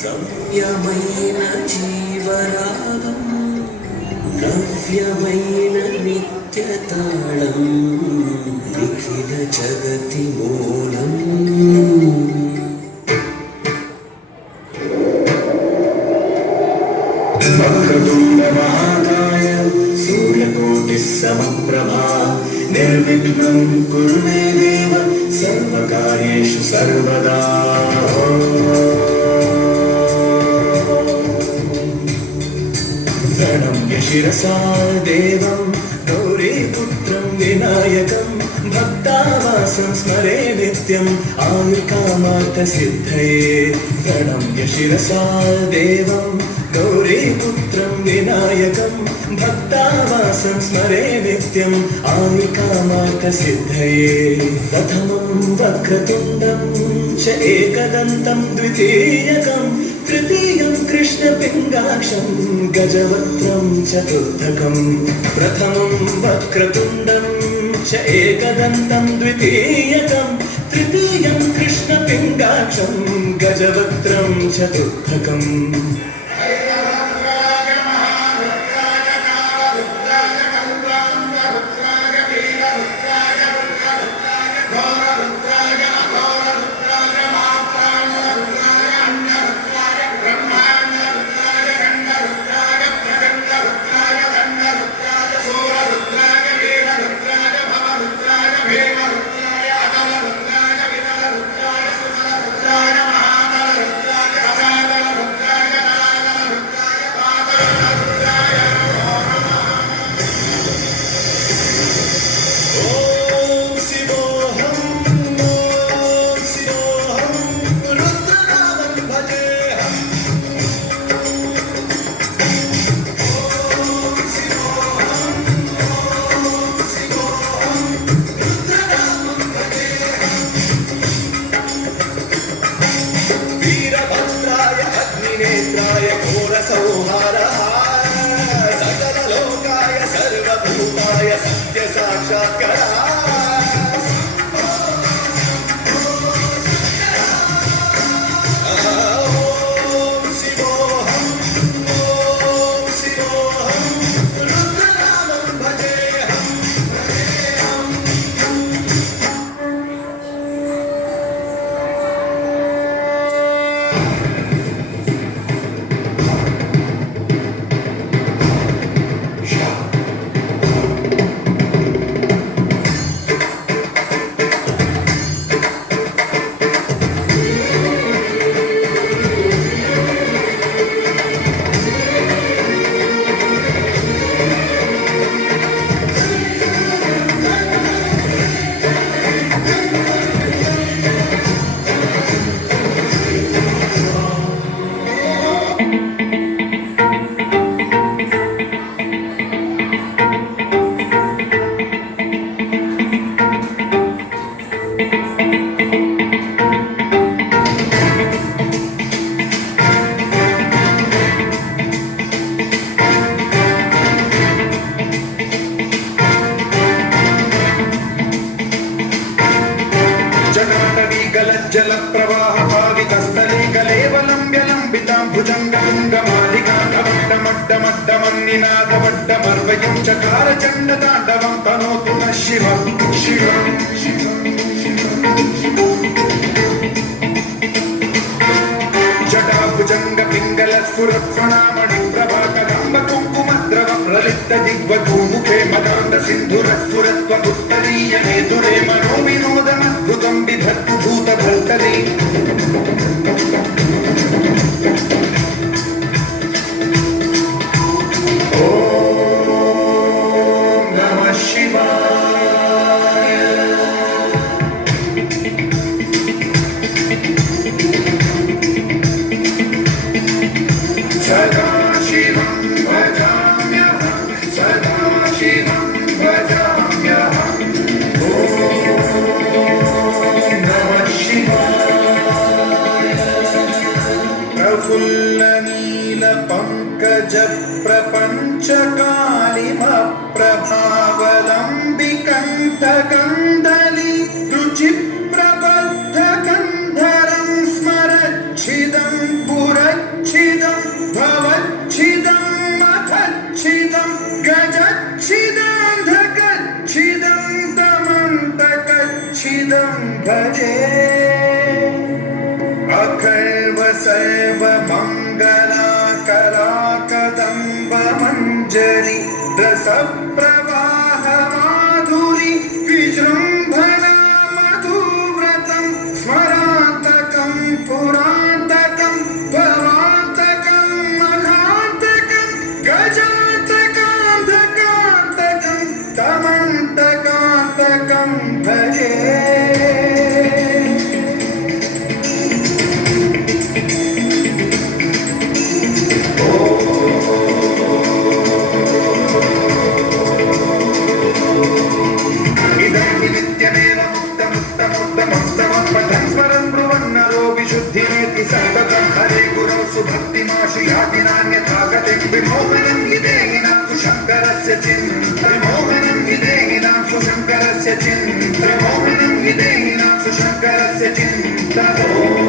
సౌమ్యమైన జీవరాగం నవ్యమైన నిత్యతాళం నిఖిల జగతి మూలం వక్రతుండ మహాకాయ సూర్యకోటి సమప్రభా నిర్విఘ్నం కురు మే దేవ సర్వకార్యేషు సర్వదా ప్రణమ్య శిరసా దేవం గౌరీపుత్రం వినాయకం భక్తావాసం స్మరే నిత్యం ఆయుర్కామార్థసిద్ధయే ప్రణమ్య శిరసా దేవం గౌరీపుత్రం వినాయకం భక్తావాసం స్మరే నిత్యం ఆయుర్కామార్థసిద్ధయే ప్రథమం వక్రతుండం చ ఏకదంతం ద్వితీయకం తృతీయం కృష్ణపింగాక్షం గజవక్త్రం చతుర్థకం ప్రథమం వక్రతుండం చ ఏకదంతం ద్వితీయకం తృతీయం కృష్ణపింగాక్షం గజవక్త్రం చతుర్థకం सकललोकाय सर्वभूताय सत्य साक्षात्कार जल प्रवाह पावितस्थले कलेवलम्ब्यलम्बितां भुजङ्गलिङ्गमालिकाकवड्डमड्डमड्डमन्निनादवड्डमर्वयं चकार चण्डताण्डवं तनोतु नः शिवं शिवं जटाभुजङ्गपिङ्गलस्फुरत्प्रणामणिप्रभाकदाम्बकुङ्कुमद्रवप्रलिप्तजिह्वगोमुखे मदान्दसिन्धुरस्फुरत्वदुत्तरीयनेतुरे मनोविनोदमद्भुतं बिभर्तु भूतभर्तरि प्रफुल्लनीलपङ्कज प्रपञ्चकालिमप्रभावलम्बिकण्ठकन्दली रुचिप्रबद्धकन्धरं स्मरच्छिदम् पुरच्छिदं भवच्छिदं मथच्छिदं गजच्छिदं तमन्तकच्छिदं भजे अखैव सर्व मङ्गला कदम्ब मञ्जरी रसप्रवाह माधुरी विजृम्भणा मधुव्रतं स्मरान्तकं पुरान्तकं भवान्तकं मघान्तकं गजान्तकान्तकान्तकं तमन्तकान्तकं भजे हरे गुरौ सुभक्तिमाशु याति नान्यथा गतिं विमोहनं विदेहिनां सुशङ्करस्य विमोहनं विदेहिनां सुशङ्करस्य विमोहनं विदेहिनां सुशङ्करस्य चिन्तनो